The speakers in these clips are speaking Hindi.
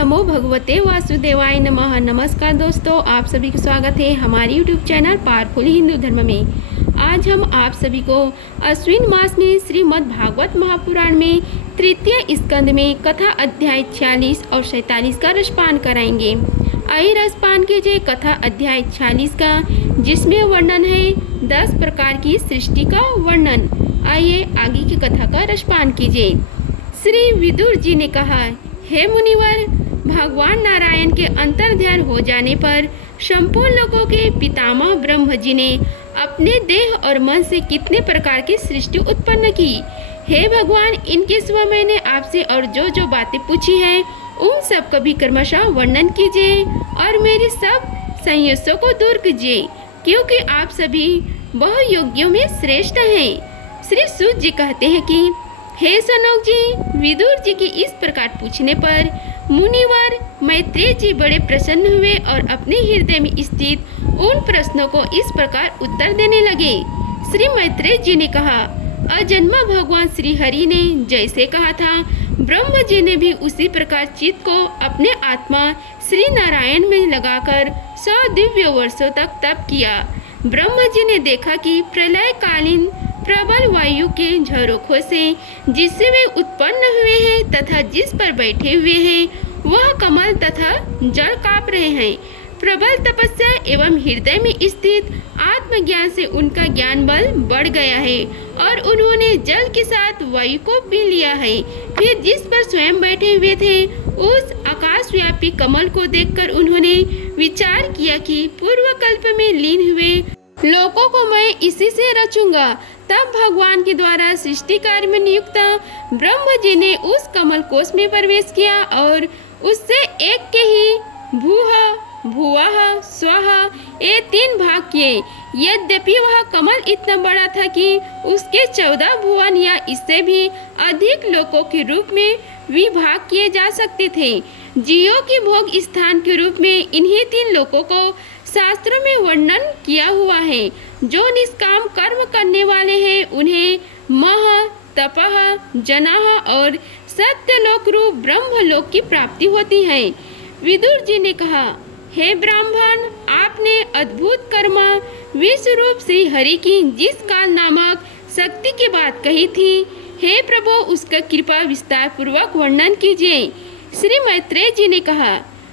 नमो भगवते वासुदेवाय नमः। नमस्कार दोस्तों, आप सभी का स्वागत है हमारे YouTube चैनल पावरफुल हिंदू धर्म में। आज हम आप सभी को अश्विन मास में श्रीमद् भागवत महापुराण में तृतीय स्कंद में कथा अध्याय 46 और 47 का रसपान कराएंगे। आइए रसपान कीजिए कथा अध्याय 46 का, जिसमें वर्णन है 10 प्रकार की सृष्टि का वर्णन। आइए आगे की कथा का रसपान कीजिए। श्री विदुर जी ने कहा, हे मुनिवर, भगवान नारायण के अंतर्ध्यान हो जाने पर संपूर्ण लोगों के पितामह ब्रह्म जी ने अपने देह और मन से कितने प्रकार की सृष्टि उत्पन्न की। हे भगवान, इनके सिवा मैंने आपसे और जो बातें पूछी हैं उन सब का भी क्रमशः वर्णन कीजिए और मेरी सब संशयों को दूर कीजिए, क्योंकि आप सभी बहुयोग्यों में श्रेष्ठ हैं। श्री सूत जी कहते हैं कि हे सनौक जी, विदुर जी की इस प्रकार पूछने पर मुनिवर मैत्रेय जी बड़े प्रसन्न हुए और अपने हृदय में स्थित उन प्रश्नों को इस प्रकार उत्तर देने लगे। श्री मैत्रेय जी ने कहा, अजन्मा भगवान श्री हरि ने जैसे कहा था, ब्रह्म जी ने भी उसी प्रकार चित्त को अपने आत्मा श्री नारायण में लगाकर 100 दिव्य वर्षों तक तप किया। ब्रह्म जी ने देखा कि प्रलय कालीन प्रबल वायु के झरोखों से जिससे वे उत्पन्न हुए हैं तथा जिस पर बैठे हुए हैं वह कमल तथा जल कांप रहे हैं। प्रबल तपस्या एवं हृदय में स्थित आत्मज्ञान से उनका ज्ञान बल बढ़ गया है और उन्होंने जल के साथ वायु को पी लिया है। फिर जिस पर स्वयं बैठे हुए थे उस आकाशव्यापी कमल को देखकर उन्होंने विचार किया कि पूर्व कल्प में लीन हुए लोगों को मैं इसी से रचूंगा। तब भगवान के द्वारा सृष्टि कार्य में नियुक्त ब्रह्म जी ने उस कमल कोश में प्रवेश किया और उससे एक के ही भूह भुवः स्वः ये 3 भाग किए। यद्यपि वह कमल इतना बड़ा था कि उसके 14 भुवन या इससे भी अधिक लोकों के रूप में विभाग किए जा सकते थे। जीवों की भोग स्थान के रूप में इन्हीं 3 लोकों को शास्त्रों में वर्णन किया हुआ है। जो निष्काम कर्म करने वाले हैं उन्हें मह तपः जनः और सत्यलोक रूप ब्रह्मलोक की प्राप्ति होती है। विदुर जी ने कहा, हे ब्राह्मण, आपने अद्भुत कर्म विश्व रूप श्री हरि की जिस काल नामक शक्ति की बात कही थी, हे प्रभु, उसका कृपा विस्तार पूर्वक वर्णन कीजिए। श्री मैत्रेय जी ने कहा,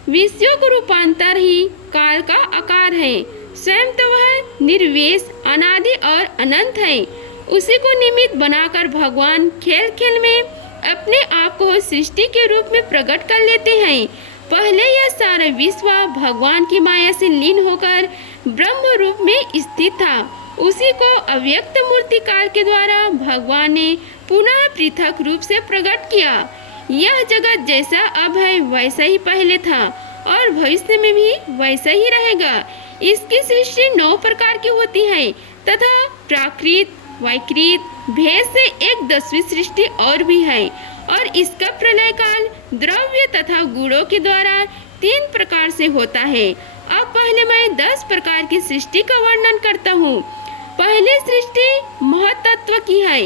विषयों को रूपांतर ही काल का आकार है। स्वयं तो वह निर्वेश अनादि और अनंत है। उसी को निमित्त बनाकर भगवान खेल खेल में अपने आप को सृष्टि के रूप में प्रकट कर लेते हैं। पहले यह सारा विश्व भगवान की माया से लीन होकर ब्रह्म रूप में स्थित था। उसी को अव्यक्त मूर्ति काल के द्वारा भगवान ने पुनः पृथक रूप से प्रकट किया। यह जगत जैसा अब है वैसा ही पहले था और भविष्य में भी वैसा ही रहेगा। इसकी सृष्टि 9 प्रकार की होती है तथा प्राकृत वैकृत भेद से एक 10वीं सृष्टि और भी है और इसका प्रलय काल द्रव्य तथा गुणों के द्वारा 3 प्रकार से होता है। अब पहले मैं 10 प्रकार की सृष्टि का वर्णन करता हूँ। पहली सृष्टि महतत्व की है।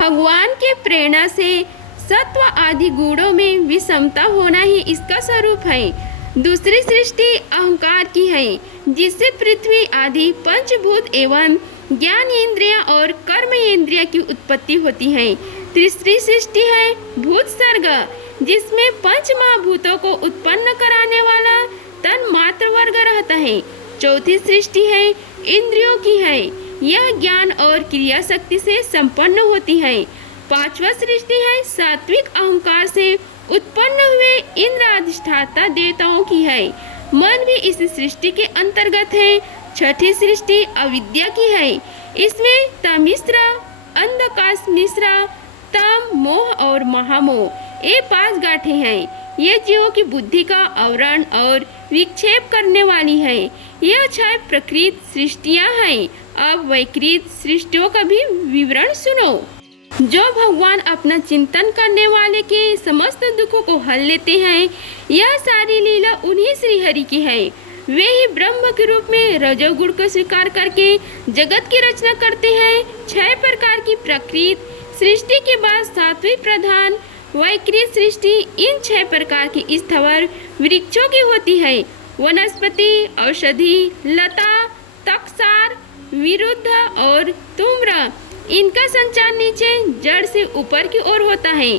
भगवान के प्रेरणा से सत्व आदि गुणों में विषमता होना ही इसका स्वरूप है। दूसरी सृष्टि अहंकार की है, जिससे पृथ्वी आदि पंचभूत एवं ज्ञान इंद्रिया और कर्म इंद्रिया की उत्पत्ति होती है। तीसरी सृष्टि है भूत सर्ग, जिसमें पंच महाभूतों को उत्पन्न कराने वाला तन मात्र वर्ग रहता है। चौथी सृष्टि है इंद्रियों की है, यह ज्ञान और क्रिया शक्ति से संपन्न होती है। 5वां सृष्टि है सात्विक अहंकार से उत्पन्न हुए इंद्र अधिष्ठाता देवताओं की है, मन भी इस सृष्टि के अंतर्गत है। 6ठी सृष्टि अविद्या की है, इसमें तमिश्रा अंधकाश मिश्रा तम मोह और महामोह ये 5 गांठें हैं। ये जीवों की बुद्धि का आवरण और विक्षेप करने वाली है। यह 6 प्रकृत सृष्टियां हैं। अब वैकृत सृष्टियों का भी विवरण सुनो। जो भगवान अपना चिंतन करने वाले के समस्त दुखों को हल लेते हैं, यह सारी लीला उन्हीं श्री हरि की है। वे ही ब्रह्म के रूप में रजोगुण को स्वीकार करके जगत की रचना करते हैं। 6 प्रकार की प्रकृत सृष्टि के बाद 7वीं प्रधान वैकृत सृष्टि इन 6 प्रकार की स्थावर वृक्षों की होती है। वनस्पति, औषधि, लता, तकसार, विरुद्ध और तुम्र। इनका संचार नीचे जड़ से ऊपर की ओर होता है।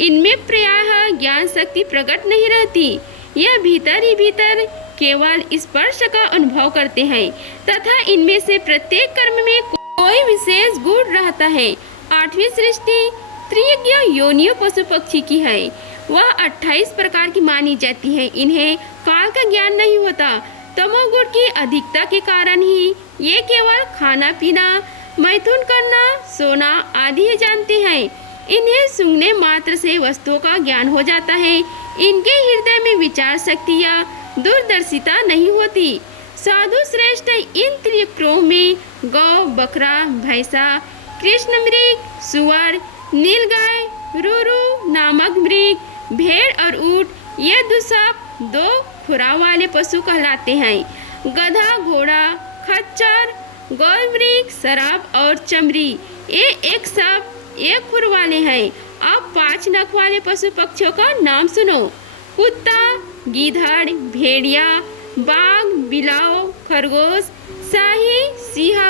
इनमें प्रायः ज्ञान शक्ति प्रकट नहीं रहती। यह भीतर ही भीतर केवल स्पर्श का अनुभव करते हैं तथा इनमें से प्रत्येक कर्म में कोई विशेष गुण रहता है। 8वीं सृष्टि त्रिज्ञ योनियों पशु पक्षी की है। वह 28 प्रकार की मानी जाती है। इन्हें काल का ज्ञान नहीं होता। तमोगुण की अधिकता के कारण ही ये केवल खाना पीना, मैथुन करना, सोना आदि ही जानते हैं। इन्हें सूंघने मात्र से वस्तुओं का ज्ञान हो जाता है। इनके हृदय में विचार शक्ति या दूरदर्शिता नहीं होती। साधु श्रेष्ठ इन त्रिक्रों में गौ, बकरा, भैंसा, कृष्ण मृग, सुअर, नीलगाय, रुरु नामक मृग, भेड़ और ऊंट, ये दुसप 2 खुरा वाले पशु कहलाते हैं। गधा, घोड़ा, खच्चर, गौमृग, शराब और चमड़ी, ये एक सब 1 खुर वाले हैं। अब 5 नख वाले पशु पक्षियों का नाम सुनो। कुत्ता, गीधड़, भेड़िया, बाघ, बिलाव, खरगोश, शाही, सिंह,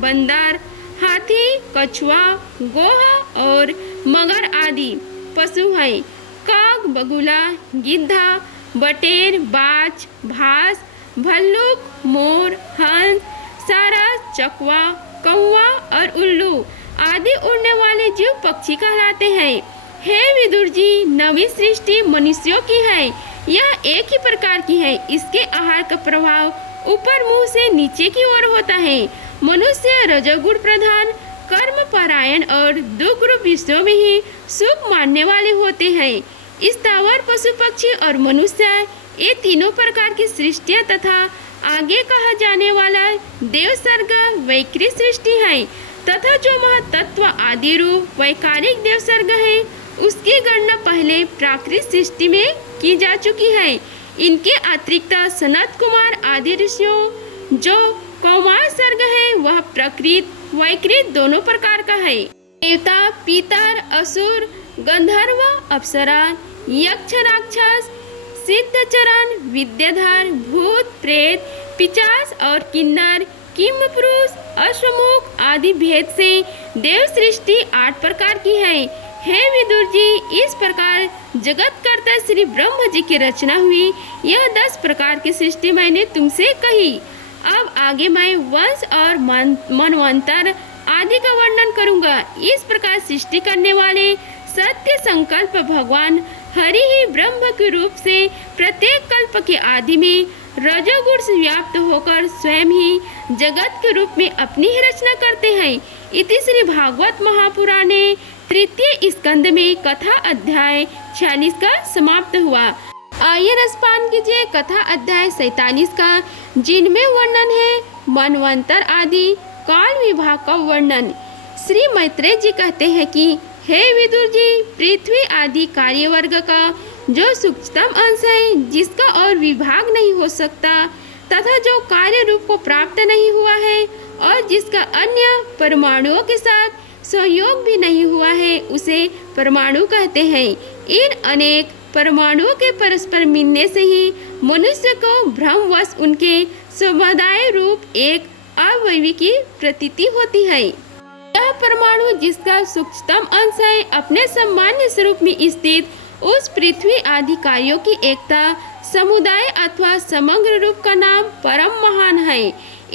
बंदर, हाथी, कछुआ, गोहा और मगर आदि पशु हैं। काग, बगुला, गिद्धा, बटेर, बाज, भास, भल्लुक, मोर, हंस, सारस, चकवा, कौवा और उल्लू आदि उड़ने वाले जीव पक्षी कहलाते हैं। हे विदुर जी, 9वीं सृष्टि मनुष्यों की है। यह एक ही प्रकार की है। इसके आहार का प्रभाव ऊपर मुंह से नीचे की ओर होता है। मनुष्य रजोगुण प्रधान, कर्म परायण और दुग्र विषयों में ही सुख मानने वाले होते हैं। स्थावर, पशु पक्षी और मनुष्य, ये तीनों प्रकार की सृष्टियाँ तथा आगे कहा जाने वाला देव सर्ग वैकृत सृष्टि है तथा जो महतत्व आदि रूप वैकारिक देव सर्ग है उसकी गणना पहले प्राकृत सृष्टि में की जा चुकी है। इनके अतिरिक्त सनत कुमार आदि ऋषियों जो कौमार सर्ग है वह प्रकृत वैकृत दोनों प्रकार का है। देवता, पितर, असुर, गंधर्व, अप्सरा, यक्ष, राक्षस, सिद्धचरण, विद्याधर, भूत, प्रेत, पिशाच और किन्नर, किमपुरुष, अश्वमुख आदि भेद से देव सृष्टि 8 प्रकार की है। हे विदुर जी, इस प्रकार जगत कर्ता श्री ब्रह्म जी की रचना हुई। यह 10 प्रकार की सृष्टि मैंने तुमसे कही। अब आगे मैं वंश और मनवंतर आदि का वर्णन करूंगा। इस प्रकार सृष्टि करने वाले सत्य संकल्प भगवान हरि ही ब्रह्म के रूप से प्रत्येक कल्प के आदि में रजोगुण से व्याप्त होकर स्वयं ही जगत के रूप में अपनी ही रचना करते हैं। इति श्री भागवत महापुराणे 3 स्कंद में कथा अध्याय 46 का समाप्त हुआ। आइए रसपान कीजिए कथा अध्याय 47 का, जिनमें वर्णन है मनवंतर आदि काल विभाग का वर्णन। श्री मैत्रेय जी कहते हैं कि हे विदुर जी, पृथ्वी आदि कार्य वर्ग का जो सूक्ष्मतम अंश है जिसका और विभाग नहीं हो सकता तथा जो कार्य रूप को प्राप्त नहीं हुआ है और जिसका अन्य परमाणुओं के साथ सहयोग भी नहीं हुआ है उसे परमाणु कहते हैं। इन अनेक परमाणुओं के परस्पर मिलने से ही मनुष्य को भ्रमवश उनके समुदाय रूप एक अवयवी की प्रतीति होती है। यह परमाणु जिसका सूक्ष्मतम अंश है अपने सामान्य स्वरूप में स्थित उस पृथ्वी आदि कार्यों की एकता समुदाय अथवा समग्र रूप का नाम परम महान है।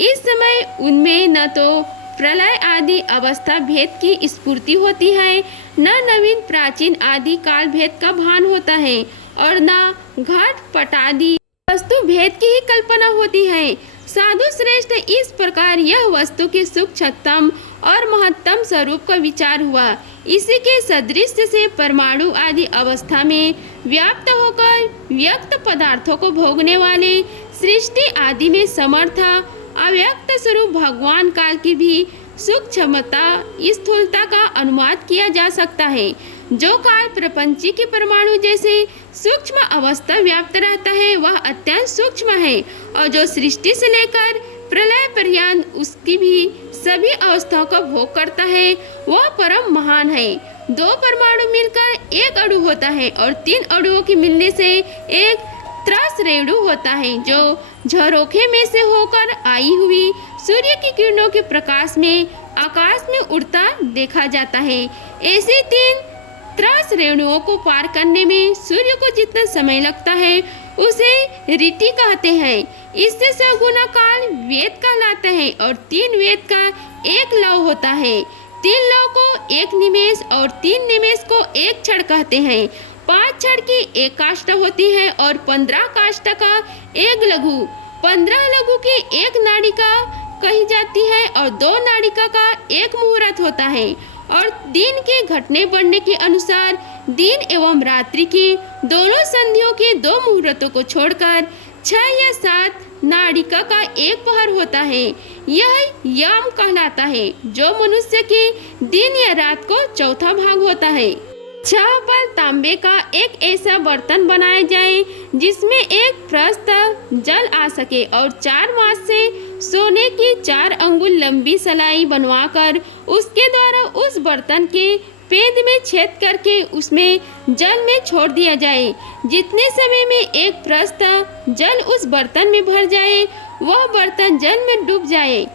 इस समय उनमें न तो प्रलय आदि अवस्था भेद की स्फूर्ति होती है, न नवीन प्राचीन आदि काल भेद का भान होता है और न घट पट आदि वस्तु भेद की ही कल्पना होती है। साधु श्रेष्ठ, इस प्रकार यह वस्तु के सूक्ष्मतम और महत्तम स्वरूप का विचार हुआ। इसी के सदृश से परमाणु आदि अवस्था में व्याप्त होकर व्यक्त पदार्थों को भोगने वाले सृष्टि आदि में समर्थ अव्यक्त स्वरूप भगवान काल की भी सूक्ष्मता स्थूलता का अनुमान किया जा सकता है। जो काल प्रपंची के परमाणु जैसे सूक्ष्म अवस्था व्याप्त रहता है वह अत्यंत सूक्ष्म है और जो सृष्टि से लेकर प्रलय पर्यंत उसकी भी सभी अवस्थाओं का भोग करता है वह परम महान है। दो परमाणु मिलकर एक अणु होता है और तीन अणुओं के मिलने से एक त्रस रेणु होता है, जो झरोखे में से होकर आई हुई सूर्य की किरणों के प्रकाश में आकाश में उड़ता देखा जाता है। ऐसे तीन त्रस रेणुओं को पार करने में सूर्य को जितना समय लगता है उसे ऋति कहते हैं। इससे 100 गुना काल वेद कहलाता है और 3 वेद का एक लव होता है। 3 लव को एक निमेष और 3 निमेष को एक क्षण कहते हैं। 5 क्षण की एक काष्ठा होती है और 15 काष्ठा का एक लघु, 15 लघु की एक नाड़िका कही जाती है और 2 नाड़िका का एक मुहूर्त होता है। और दिन के घटने बढ़ने के अनुसार दिन एवं रात्रि की दोनों संधियों के 2 मुहूर्तों को छोड़कर 6 या 7 नाड़िका का एक पहर होता है। यह याम कहलाता है, जो मनुष्य के दिन या रात को चौथा भाग होता है। 6 पर तांबे का एक ऐसा बर्तन बनाया जाए जिसमें एक प्रस्थ जल आ सके और 4 मास से सोने की 4 अंगुल लंबी सलाई बनवाकर उसके द्वारा उस बर्तन के पेंद में छेद करके उसमें जल में छोड़ दिया जाए। जितने समय में एक प्रस्थ जल उस बर्तन में भर जाए वह बर्तन जल में डूब जाए,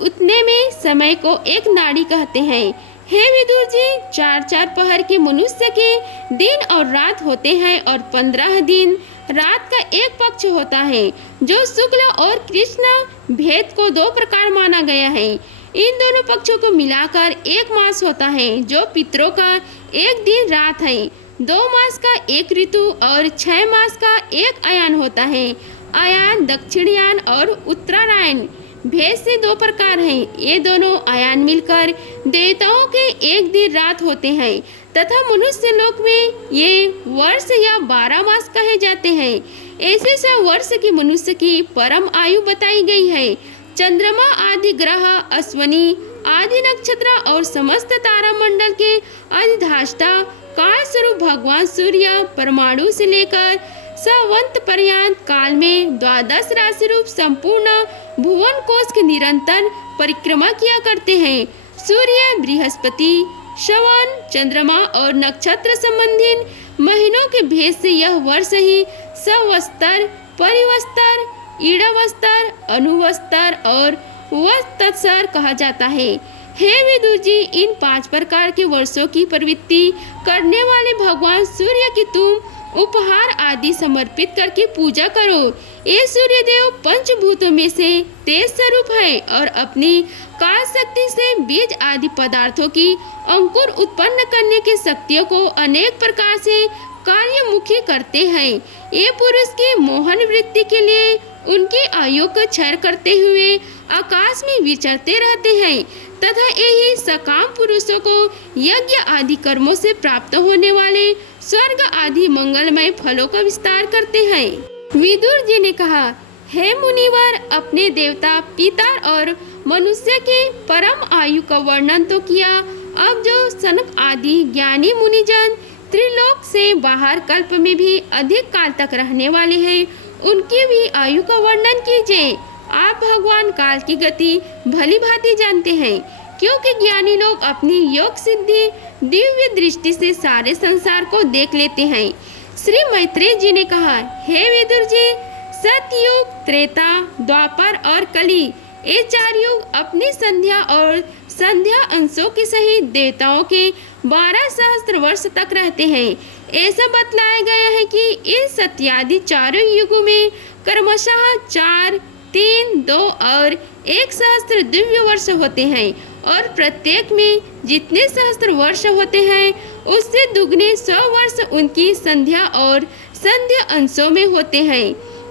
उतने में समय को एक नाड़ी कहते हैं। हे विदुर जी, 4-4 पहर के मनुष्य के दिन और रात होते हैं और 15 दिन रात का एक पक्ष होता है, जो शुक्ल और कृष्ण भेद को 2 प्रकार माना गया है। इन दोनों पक्षों को मिलाकर एक मास होता है, जो पितरों का एक दिन रात है। 2 मास का एक ऋतु और 6 मास का एक अयान होता है। अयान दक्षिणयान और उत्तरायण भेद से 2 प्रकार हैं। ये दोनों अयान मिलकर देवताओं के एक दिन रात होते हैं तथा मनुष्य लोक में ये वर्ष या 12 मास कहे जाते हैं। ऐसे 100 वर्ष की मनुष्य की परम आयु बताई गई है। चंद्रमा आदि ग्रह, अश्वनी आदि नक्षत्र और समस्त तारा मंडल के अधिष्ठाता काल स्वरूप भगवान सूर्य परमाणु से लेकर सवंत पर्यंत काल में 12 राशि रूप संपूर्ण भुवन कोश की निरंतर परिक्रमा किया करते हैं। सूर्य, बृहस्पति, श्रवण, चंद्रमा और नक्षत्र संबंधी महीनों के भेद से यह वर्ष ही संवत्सर, परिवत्सर, ईड़वत्सर, अनुवत्सर और वत्सर कहा जाता है। हे विदुर जी, इन 5 प्रकार के वर्षों की प्रवृत्ति करने वाले भगवान सूर्य की तुम उपहार आदि समर्पित करके पूजा करो। ये सूर्यदेव पंचभूतों में से तेज स्वरूप है और अपनी काल शक्ति से बीज आदि पदार्थों की अंकुर उत्पन्न करने की शक्तियों को अनेक प्रकार से कार्यमुखी करते हैं। ये पुरुष की मोहन वृत्ति के लिए उनकी आयु को क्षय करते हुए आकाश में विचरते रहते हैं तथा यही सकाम पुरुषों को यज्ञ आदि कर्मों से प्राप्त होने वाले स्वर्ग आदि मंगलमय फलों का विस्तार करते हैं। विदुर जी ने कहा, हे मुनिवर, अपने देवता, पिता और मनुष्य के परम आयु का वर्णन तो किया, अब जो सनक आदि ज्ञानी मुनिजन त्रिलोक से बाहर कल्प में भी अधिक काल तक रहने वाले हैं, उनकी भी आयु का वर्णन कीजिए। आप भगवान काल की गति भली भांति जानते हैं, क्योंकि ज्ञानी लोग अपनी योग सिद्धि दिव्य दृष्टि से सारे संसार को देख लेते हैं। श्री मैत्रेय जी ने कहा, हे विदुर जी, सतयुग, त्रेता, द्वापर और कली, ये 4 युग अपनी संध्या और संध्या अंशों के सहित देवताओं के 12 सहस्त्र वर्ष तक रहते हैं। ऐसा बतलाया गया है कि इन सत्यादि 4 युगों में क्रमशः 4, 3, 2 और 1 सहस्त्र दिव्य वर्ष होते हैं और प्रत्येक में जितने सहस्त्र वर्ष होते हैं उससे दुगने 100 वर्ष उनकी संध्या और संध्या अंशों में होते हैं।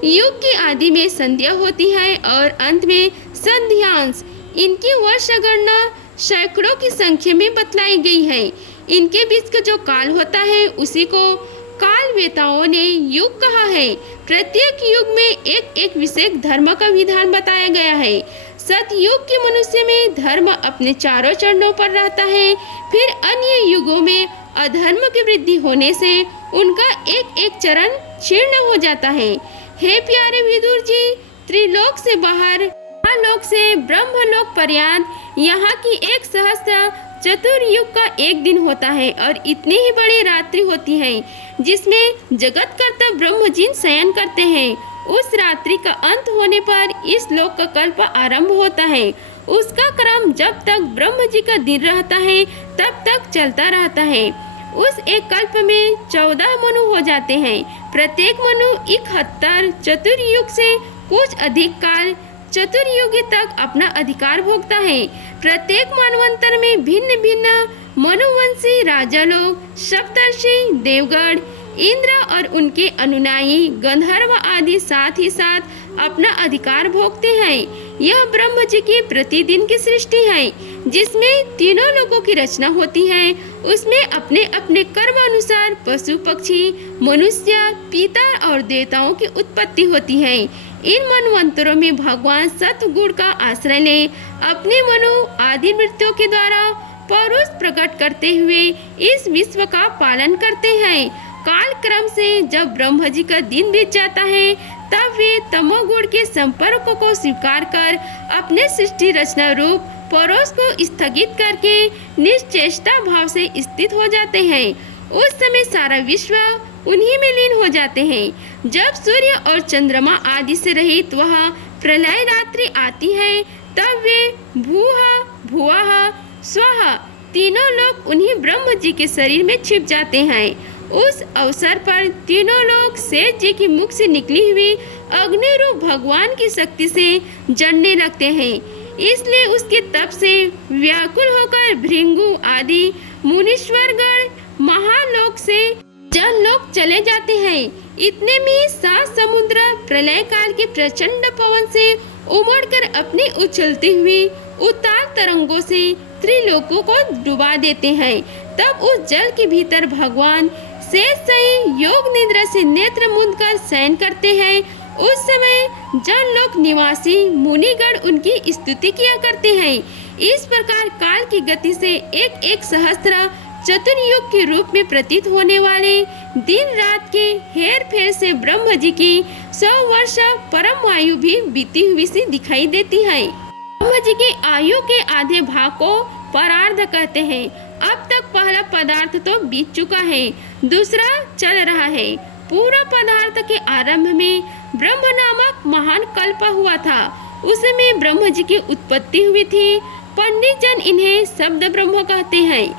युग की आदि में संध्या होती है और अंत में संध्यांश। इनकी वर्ष गणना सैकड़ों की संख्या में बतलाई गई है। इनके बीच का जो काल होता है उसी को काल वेताओं ने युग कहा है। प्रत्येक युग में एक एक विशेष धर्म का विधान बताया गया है। सतयुग के मनुष्य में धर्म अपने 4 चरणों पर रहता है, फिर अन्य युगों में अधर्म की वृद्धि होने से उनका एक एक चरण क्षीर्ण हो जाता है। हे प्यारे विदुर जी, त्रिलोक से बाहर लोक से ब्रह्मलोक पर्यंत यहाँ की 1 सहस्त्र चतुर्युग का एक दिन होता है और इतनी ही बड़ी रात्रि होती है जिसमें जगत कर्ता ब्रह्मजीन शयन करते हैं। उस रात्रि का अंत होने पर इस लोक का कल्प आरंभ होता है। उसका क्रम जब तक ब्रह्म जी का दिन रहता है तब तक चलता रहता है। उस एक कल्प में 14 मनु हो जाते हैं। प्रत्येक मनु 71 चतुर्युग से कुछ अधिक काल चतुर्युगी तक अपना अधिकार भोगता है। प्रत्येक मानवंतर में भिन्न भिन्न मनुवंशी राजा लोग, सप्तर्षि, देवगण, इंद्र और उनके अनुयायी गंधर्व आदि साथ ही साथ अपना अधिकार भोगते हैं। यह ब्रह्म जी की प्रतिदिन की सृष्टि है जिसमें तीनों लोगों की रचना होती है। उसमें अपने अपने कर्म अनुसार पशु, पक्षी, मनुष्य, पितर और देवताओं की उत्पत्ति होती है। इन मनवंतरों में भगवान सतगुण का आश्रय ले अपने मनु आदि मृत्यों के द्वारा पौरुष प्रकट करते हुए इस विश्व का पालन करते हैं। काल क्रम से जब ब्रह्म जी का दिन बीत जाता है तब वे तमोगुण के संपर्क को स्वीकार कर अपने सृष्टि रचना रूप पौरुष को स्थगित करके निश्चेष्टा भाव से स्थित हो जाते हैं। उस समय सारा विश्व उन्हीं में लीन हो जाते हैं। जब सूर्य और चंद्रमा आदि से रहित वह प्रलय रात्रि आती है तब वे भूहा, भुवः, स्वः तीनों लोग उन्हीं ब्रह्म जी के शरीर में छिप जाते हैं। उस अवसर पर तीनों लोग शेष जी की मुख से निकली हुई अग्नि रूप भगवान की शक्ति से जलने लगते हैं। इसलिए उसके तप से व्याकुल होकर भृंगु आदि मुनीश्वरगण महालोक से जन लोग चले जाते हैं। इतने में 7 समुद्र प्रलय काल के प्रचंड पवन से उमड़कर अपनी उछलती हुई उतार तरंगों से त्रिलोकों को डुबा देते हैं। तब उस जल के भीतर भगवान शेष सही योग निद्रा से नेत्र मूंद कर शयन करते हैं। उस समय जन लोक निवासी मुनिगण उनकी स्तुति किया करते हैं। इस प्रकार काल की गति से एक सहस्त्र चतुर्युग के रूप में प्रतीत होने वाले दिन रात के हेर फेर से ब्रह्म जी की 100 वर्ष परम आयु भी बीती हुई सी दिखाई देती है। ब्रह्म जी की आयु के आधे भाग को परार्ध कहते हैं। अब तक पहला पदार्थ तो बीत चुका है, दूसरा चल रहा है। पूरा पदार्थ के आरंभ में ब्रह्म नामक महान कल्प हुआ था। उसमें ब्रह्म जी की उत्पत्ति हुई थी। पंडित जन इन्हें शब्द ब्रह्म कहते हैं।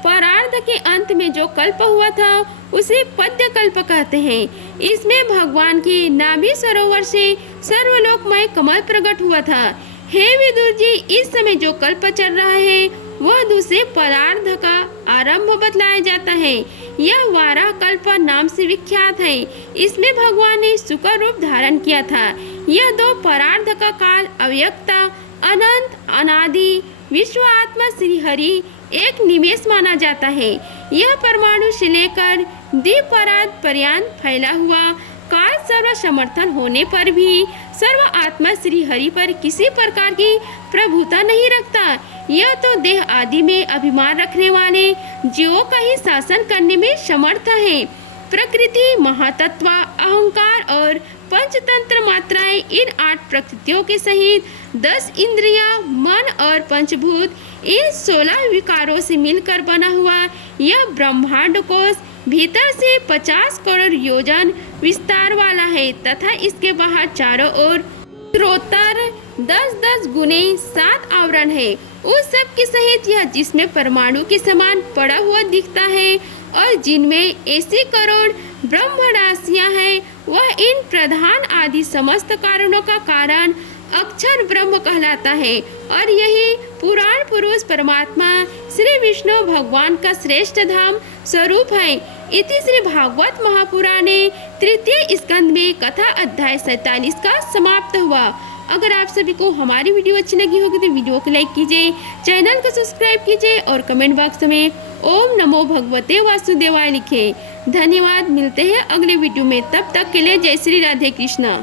परार्ध के अंत में जो कल्प हुआ था उसे पद्य कल्प कहते हैं। इसमें भगवान की नाभि सरोवर से सर्वलोकमय कमल प्रकट हुआ था। हे विदुर जी, इस समय जो कल्प चल रहा है वह दूसरे परार्ध का आरंभ बतलाया जाता है। यह वाराह कल्प नाम से विख्यात है। इसमें भगवान ने शुक्र रूप धारण किया था। यह 2 परार्ध का काल अव्यक्त, अनंत, अनादि, विश्व आत्मा श्री हरि एक निमेष माना जाता है। यह परमाणु से लेकर द्विपरार्ध पर्यंत फैला हुआ काल सर्व समर्थन होने पर भी सर्व आत्मा श्री हरि पर किसी प्रकार की प्रभुता नहीं रखता। यह तो देह आदि में अभिमान रखने वाले जीवों का ही शासन करने में समर्थ है। प्रकृति, महातत्व, अहंकार और पंचतंत्र मात्राएं, इन 8 प्रकृतियों के सहित 10 इंद्रियां, मन और पंचभूत, इन 16 विकारों से मिलकर बना हुआ यह ब्रह्मांड कोश भीतर से 50 करोड़ योजन विस्तार वाला है तथा इसके बाहर चारों ओर उत्तरोत्तर 10-10 गुने 7 आवरण है। उस सब के सहित यह जिसमें परमाणु के समान पड़ा हुआ दिखता है और जिनमें ऐसी करोड़ ब्रह्म राशियां हैं, वह इन प्रधान आदि समस्त कारणों का कारण अक्षर ब्रह्म कहलाता है। और यही पुराण पुरुष परमात्मा श्री विष्णु भगवान का श्रेष्ठ धाम स्वरूप है। इति श्री भागवत महापुराणे 3 स्कंद में कथा अध्याय 47 का समाप्त हुआ। अगर आप सभी को हमारी वीडियो अच्छी लगी होगी तो वीडियो को लाइक कीजिए, चैनल को सब्सक्राइब कीजिए और कमेंट बॉक्स में ओम नमो भगवते वासुदेवाय लिखें। धन्यवाद। मिलते हैं अगले वीडियो में, तब तक के लिए जय श्री राधे कृष्णा।